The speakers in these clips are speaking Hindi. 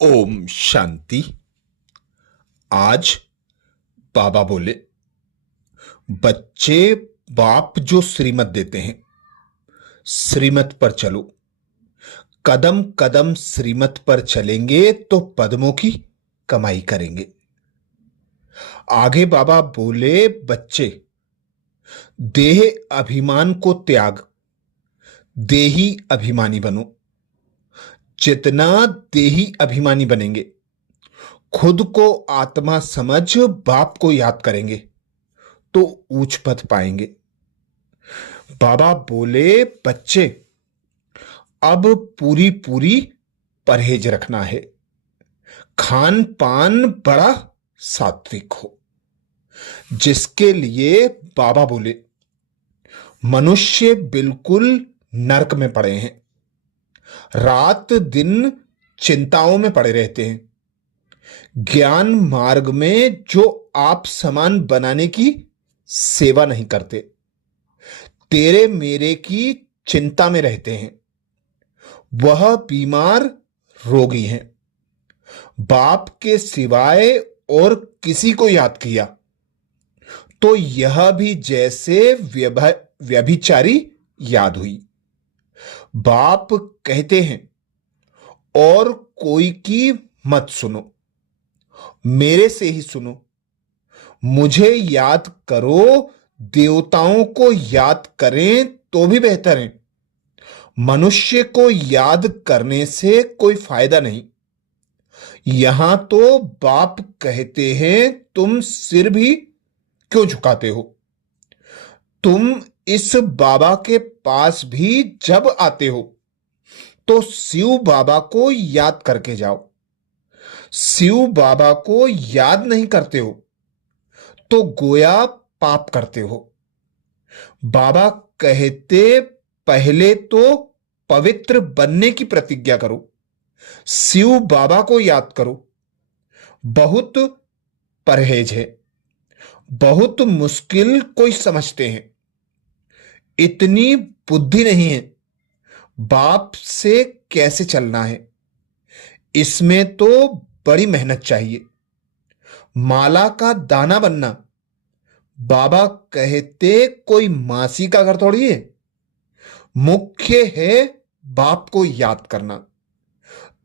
ओम शांति। आज बाबा बोले, बच्चे बाप जो श्रीमत देते हैं, श्रीमत पर चलो। कदम कदम श्रीमत पर चलेंगे तो पद्मों की कमाई करेंगे। आगे बाबा बोले, बच्चे देह अभिमान को त्याग, देही अभिमानी बनो। जितना देही अभिमानी बनेंगे, खुद को आत्मा समझ बाप को याद करेंगे तो ऊंच पद पाएंगे। बाबा बोले, बच्चे अब पूरी पूरी परहेज रखना है। खान पान बड़ा सात्विक हो। जिसके लिए बाबा बोले, मनुष्य बिल्कुल नरक में पड़े हैं, रात दिन चिंताओं में पड़े रहते हैं। ज्ञान मार्ग में जो आप समान बनाने की सेवा नहीं करते, तेरे मेरे की चिंता में रहते हैं, वह बीमार रोगी हैं। बाप के सिवाय और किसी को याद किया तो यह भी जैसे व्यभिचारी याद हुई। बाप कहते हैं, और कोई की मत सुनो, मेरे से ही सुनो। मुझे याद करो, देवताओं को याद करें तो भी बेहतर है। मनुष्य को याद करने से कोई फायदा नहीं। यहां तो बाप कहते हैं, तुम सिर भी क्यों झुकाते हो? तुम इस बाबा के पास भी जब आते हो तो शिव बाबा को याद करके जाओ। शिव बाबा को याद नहीं करते हो तो गोया पाप करते हो। बाबा कहते, पहले तो पवित्र बनने की प्रतिज्ञा करो, शिव बाबा को याद करो। बहुत परहेज है, बहुत मुश्किल कोई समझते हैं, इतनी बुद्धि नहीं है बाप से कैसे चलना है। इसमें तो बड़ी मेहनत चाहिए, माला का दाना बनना। बाबा कहते, कोई मासी का घर थोड़ी है। मुख्य है बाप को याद करना।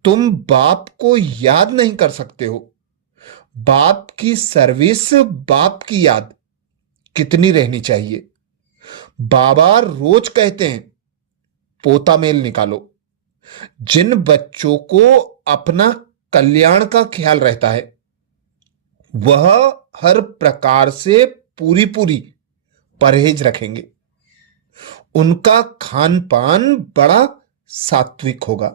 तुम बाप को याद नहीं कर सकते हो। बाप की सर्विस, बाप की याद कितनी रहनी चाहिए। बाबा रोज कहते हैं, पोता मेल निकालो। जिन बच्चों को अपना कल्याण का ख्याल रहता है, वह हर प्रकार से पूरी पूरी परहेज रखेंगे। उनका खान पान बड़ा सात्विक होगा।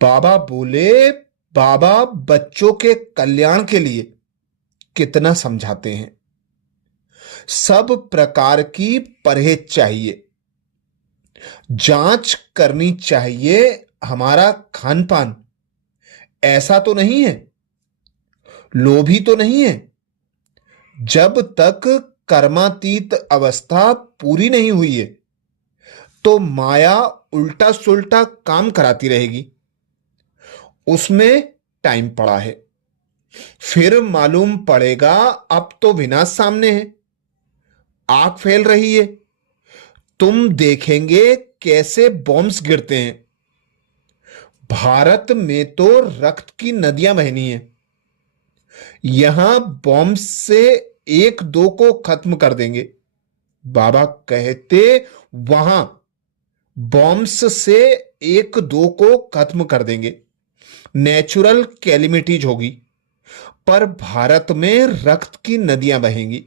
बाबा बोले, बाबा बच्चों के कल्याण के लिए कितना समझाते हैं। सब प्रकार की परहेज चाहिए, जांच करनी चाहिए। हमारा खान पान ऐसा तो नहीं है, लोभी तो नहीं है। जब तक कर्मातीत अवस्था पूरी नहीं हुई है तो माया उल्टा सुल्टा काम कराती रहेगी। उसमें टाइम पड़ा है, फिर मालूम पड़ेगा अब तो विनाश सामने है, आग फैल रही है। तुम देखेंगे कैसे बॉम्ब्स गिरते हैं। भारत में तो रक्त की नदियां बहनी है। यहां बॉम्ब से एक दो को खत्म कर देंगे। बाबा कहते, वहां बॉम्ब्स से एक दो को खत्म कर देंगे, नेचुरल कैलिमिटीज होगी। पर भारत में रक्त की नदियां बहेंगी।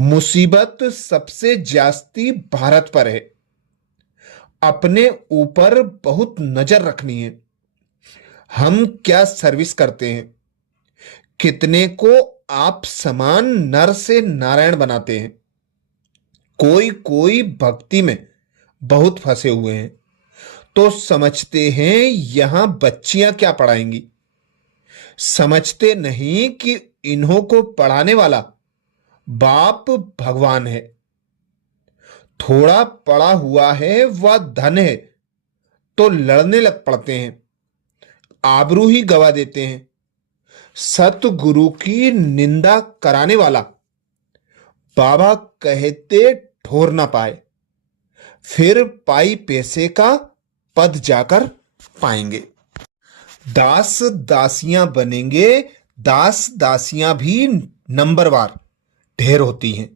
मुसीबत सबसे जास्ती भारत पर है। अपने ऊपर बहुत नजर रखनी है। हम क्या सर्विस करते हैं, कितने को आप समान नर से नारायण बनाते हैं। कोई कोई भक्ति में बहुत फंसे हुए हैं तो समझते हैं यहां बच्चियां क्या पढ़ाएंगी। समझते नहीं कि इन्हों को पढ़ाने वाला बाप भगवान है। थोड़ा पढ़ा हुआ है वह धन है तो लड़ने लग पड़ते हैं। आबरू ही गवा देते हैं। सतगुरु की निंदा कराने वाला बाबा कहते ठोर ना पाए, फिर पाई पैसे का पद जाकर पाएंगे। दास दासियां बनेंगे, दास दासियां भी नंबरवार ढेर होती हैं।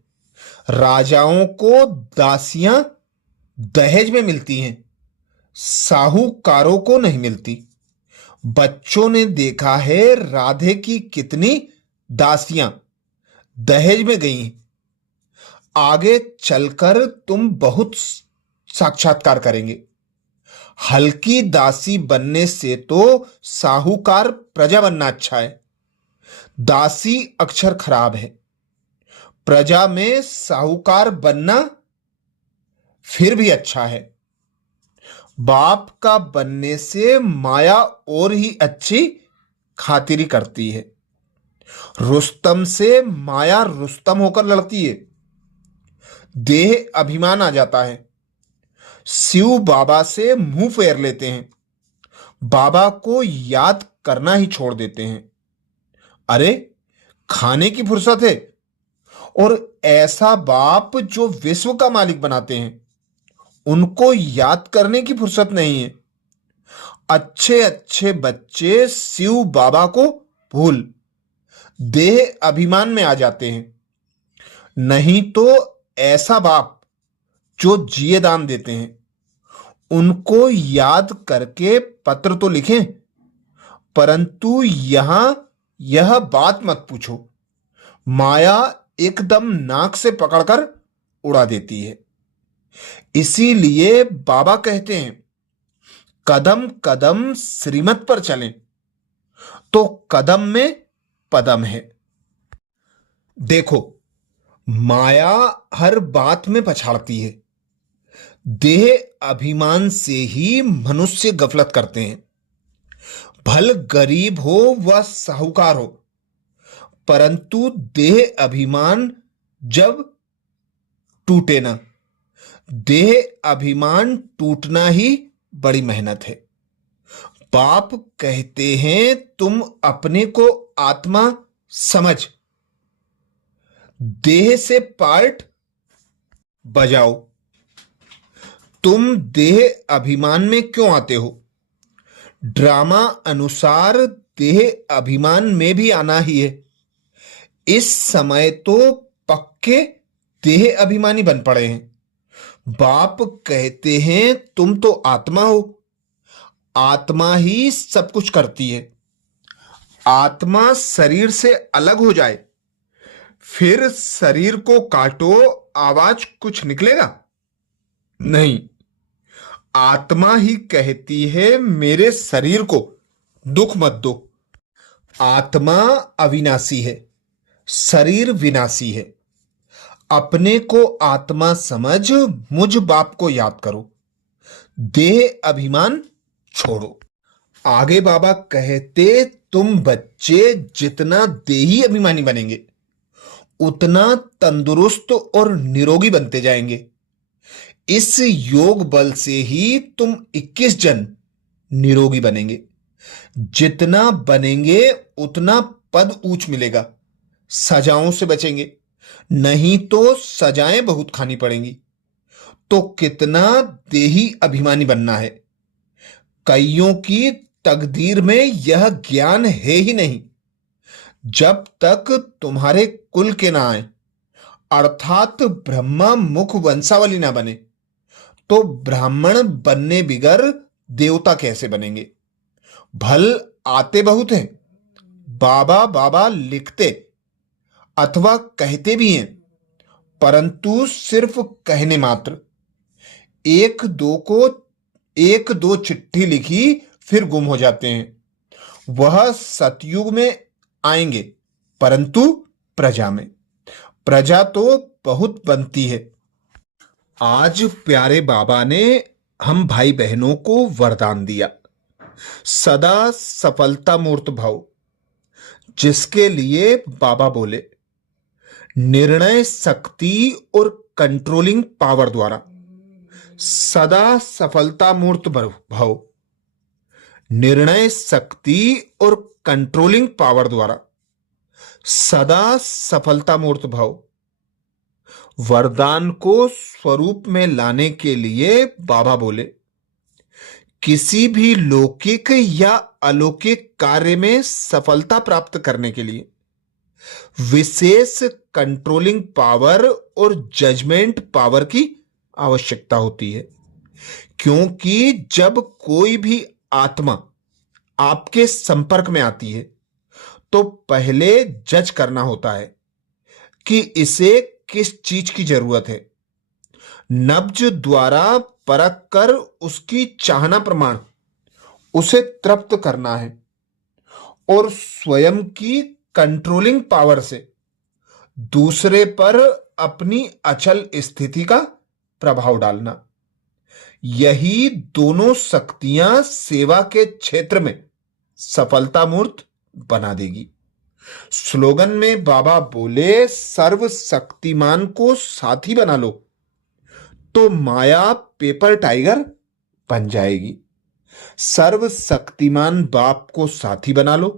राजाओं को दासियां दहेज में मिलती हैं, साहूकारों को नहीं मिलती। बच्चों ने देखा है राधे की कितनी दासियां दहेज में गई हैं। आगे चलकर तुम बहुत साक्षात्कार करेंगे। हल्की दासी बनने से तो साहूकार प्रजा बनना अच्छा है। दासी अक्षर खराब है, प्रजा में साहूकार बनना फिर भी अच्छा है। बाप का बनने से माया और ही अच्छी खातिरी करती है। रुस्तम से माया रुस्तम होकर लड़ती है। देह अभिमान आ जाता है। शिव बाबा से मुंह फेर लेते हैं, बाबा को याद करना ही छोड़ देते हैं। अरे खाने की फुर्सत है, और ऐसा बाप जो विश्व का मालिक बनाते हैं उनको याद करने की फुर्सत नहीं है। अच्छे अच्छे बच्चे शिव बाबा को भूल देह अभिमान में आ जाते हैं। नहीं तो ऐसा बाप जो जिए दान देते हैं उनको याद करके पत्र तो लिखें, परंतु यहां यह बात मत पूछो, माया एकदम नाक से पकड़कर उड़ा देती है। इसीलिए बाबा कहते हैं कदम कदम श्रीमत पर चलें, तो कदम में पदम है। देखो, माया हर बात में पछाड़ती है। देह अभिमान से ही मनुष्य गफलत करते हैं। भल गरीब हो व साहूकार हो, परंतु देह अभिमान जब टूटे ना, देह अभिमान टूटना ही बड़ी मेहनत है। बाप कहते हैं तुम अपने को आत्मा समझ, देह से पार्ट बजाओ। तुम देह अभिमान में क्यों आते हो? ड्रामा अनुसार देह अभिमान में भी आना ही है। इस समय तो पक्के देह अभिमानी बन पड़े हैं। बाप कहते हैं तुम तो आत्मा हो, आत्मा ही सब कुछ करती है। आत्मा शरीर से अलग हो जाए, फिर शरीर को काटो, आवाज कुछ निकलेगा नहीं। आत्मा ही कहती है मेरे शरीर को दुख मत दो। आत्मा अविनाशी है, शरीर विनाशी है। अपने को आत्मा समझ मुझ बाप को याद करो, देह अभिमान छोड़ो। आगे बाबा कहते तुम बच्चे जितना देही अभिमानी बनेंगे उतना तंदुरुस्त और निरोगी बनते जाएंगे। इस योग बल से ही तुम 21 जन निरोगी बनेंगे। जितना बनेंगे उतना पद ऊंच मिलेगा। सजाओं से बचेंगे, नहीं तो सजाएं बहुत खानी पड़ेंगी। तो कितना देही अभिमानी बनना है। कईयों की तकदीर में यह ज्ञान है ही नहीं। जब तक तुम्हारे कुल के ना आए, अर्थात ब्रह्मा मुख वंशावली ना बने, तो ब्राह्मण बनने बिगर देवता कैसे बनेंगे? भल आते बहुत हैं, बाबा बाबा लिखते अथवा कहते भी हैं, परंतु सिर्फ कहने मात्र। एक दो चिट्ठी लिखी फिर गुम हो जाते हैं। वह सतयुग में आएंगे, परंतु प्रजा में। प्रजा तो बहुत बनती है। आज प्यारे बाबा ने हम भाई बहनों को वरदान दिया, सदा सफलता मूर्त भव, जिसके लिए बाबा बोले निर्णय शक्ति और कंट्रोलिंग पावर द्वारा सदा सफलता मूर्त भव। निर्णय शक्ति और कंट्रोलिंग पावर द्वारा सदा सफलता मूर्त भाव। वरदान को स्वरूप में लाने के लिए बाबा बोले, किसी भी लौकिक या अलौकिक कार्य में सफलता प्राप्त करने के लिए विशेष कंट्रोलिंग पावर और जजमेंट पावर की आवश्यकता होती है, क्योंकि जब कोई भी आत्मा आपके संपर्क में आती है तो पहले जज करना होता है कि इसे किस चीज की जरूरत है। नब्ज द्वारा परख कर उसकी चाहना प्रमाण उसे तृप्त करना है और स्वयं की कंट्रोलिंग पावर से दूसरे पर अपनी अचल स्थिति का प्रभाव डालना। यही दोनों शक्तियां सेवा के क्षेत्र में सफलता मूर्त बना देगी। स्लोगन में बाबा बोले, सर्वशक्तिमान को साथी बना लो तो माया पेपर टाइगर बन जाएगी। सर्वशक्तिमान बाप को साथी बना लो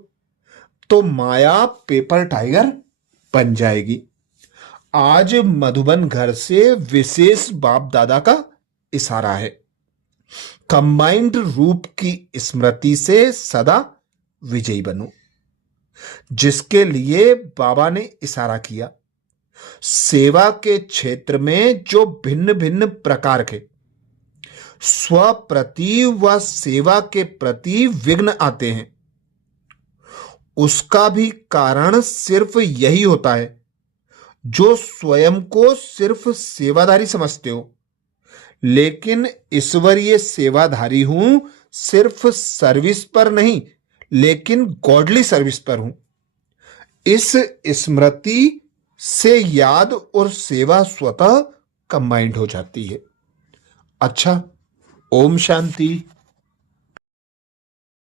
तो माया पेपर टाइगर बन जाएगी। आज मधुबन घर से विशेष बाप दादा का इशारा है, कंबाइंड रूप की स्मृति से सदा विजयी बनो। जिसके लिए बाबा ने इशारा किया, सेवा के क्षेत्र में जो भिन्न भिन्न प्रकार के स्व प्रति व सेवा के प्रति विघ्न आते हैं, उसका भी कारण सिर्फ यही होता है जो स्वयं को सिर्फ सेवाधारी समझते हो, लेकिन ईश्वरीय सेवाधारी हूं, सिर्फ सर्विस पर नहीं लेकिन गॉडली सर्विस पर हूं। इस स्मृति से याद और सेवा स्वतः कंबाइंड हो जाती है। अच्छा, ओम शांति।